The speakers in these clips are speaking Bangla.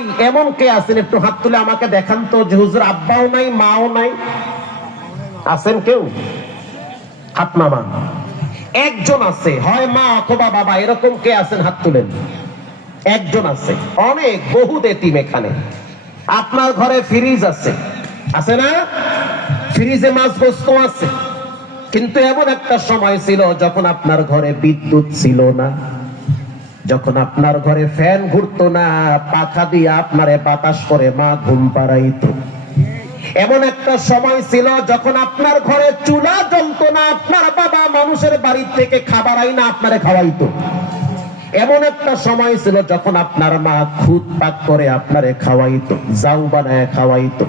নাই এমন কে আছেন? একটু হাত তুলে আমাকে দেখান তো যে হুজুর আব্বাও নাই মাও নাই। আছেন কেউ? হাত নামান। একজন আছে, হয় মা অথবা বাবা, এরকম কে আছেন? হাত তুলেন। একজন আছে। অনেক বহুত এতিম এখানে। আপনার ঘরে ফ্রিজ আছে, আছে না? ফ্রিজে মাছ গোস্ত আছে, কিন্তু এমন একটা সময় ছিল যখন আপনার ঘরে বিদ্যুৎ ছিল না, যখন আপনার ঘরে ফ্যান ঘুরতো না, পাখা দিয়ে আপনারে বাতাস করে মা ঘুম পাড়াইতো। এমন একটা সময় ছিল যখন আপনার ঘরে চুলা জ্বলতো না, আপনার বাবা মানুষের বাড়ি থেকে খাবার আইনা আপনারে খাওয়াইতো। এমন একটা সময় ছিল যখন আপনার মা খুদ পাক করে আপনারে খাওয়াইতো, জাউ বানায় খাওয়াইতো।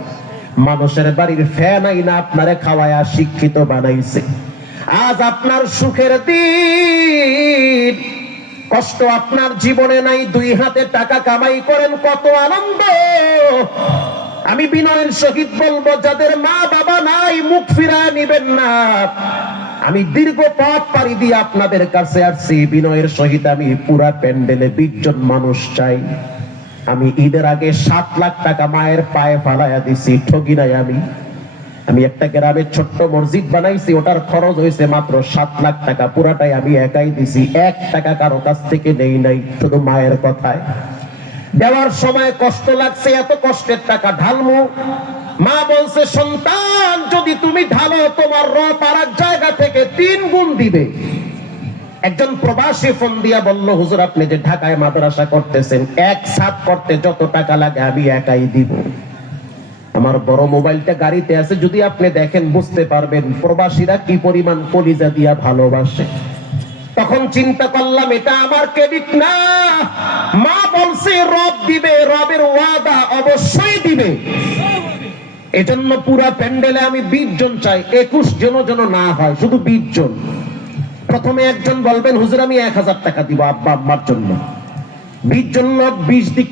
মানুষের বাড়ির ফ্যান আইনা আপনারে খাওয়ায়া শিক্ষিত বানাইছে। আজ আপনার সুখের দিন, কষ্ট আপনার জীবনে নাই, দুই হাতে টাকা কামাই করেন, কত আনন্দ। আমি বিনয়ের সহিত বলবো, যাদের মা বাবা নাই মুখ ফিরায় নিবেন না। আমি দীর্ঘ পথ পাড়ি দিয়ে আপনাদের কাছে আসছি, বিনয়ের সহিত আমি পুরা প্যান্ডেলে 20 জন মানুষ চাই। আমি ঈদের আগে 7 লাখ টাকা মায়ের পায়ে ফালাইয়া দিছি, ঠকি নাই আমি একটা গ্রামে ছোট্ট মসজিদ বানাইছি, ওটার খরচ হয়েছে মাত্র 7 লাখ টাকা, পুরাটাই আমি একাই দিছি, 1 টাকা কারো কাছ থেকে নেই নাই, শুধু মায়ের কথায়। দেওয়ার সময় কষ্ট লাগছে, এত কষ্টের টাকা ঢালমু। মা বলছে, সন্তান যদি তুমি ঢালো তোমার রব আর এক জায়গা থেকে 3 গুণ দিবে। একজন প্রবাসী ফোন দিয়া বলল, হুজুর আপনি যে ঢাকায় মাদ্রাসা করতেছেন, এক ছাদ করতে যত টাকা লাগে আমি একাই দিব। আমার বড় মোবাইলটা গাড়িতে আছে, যদি আপনি দেখেন বুঝতে পারবেন প্রবাসীরা কি পরিমাণ কলিজা দিয়া ভালোবাসে। তখন চিন্তা করলাম এটা আমার ক্রেডিট না, মা বলছে রব দিবে, রবের ওয়াদা অবশ্যই দিবে। এজন্য পুরা প্যান্ডেলে আমি 20 জন চাই, 21 জন যেন না হয়, শুধু 20 জন। প্রথমে একজন বলবেন, হুজুর আমি 1000 টাকা দিব আব্বা আম্মার জন্য। 20 জন লোক 20 দিক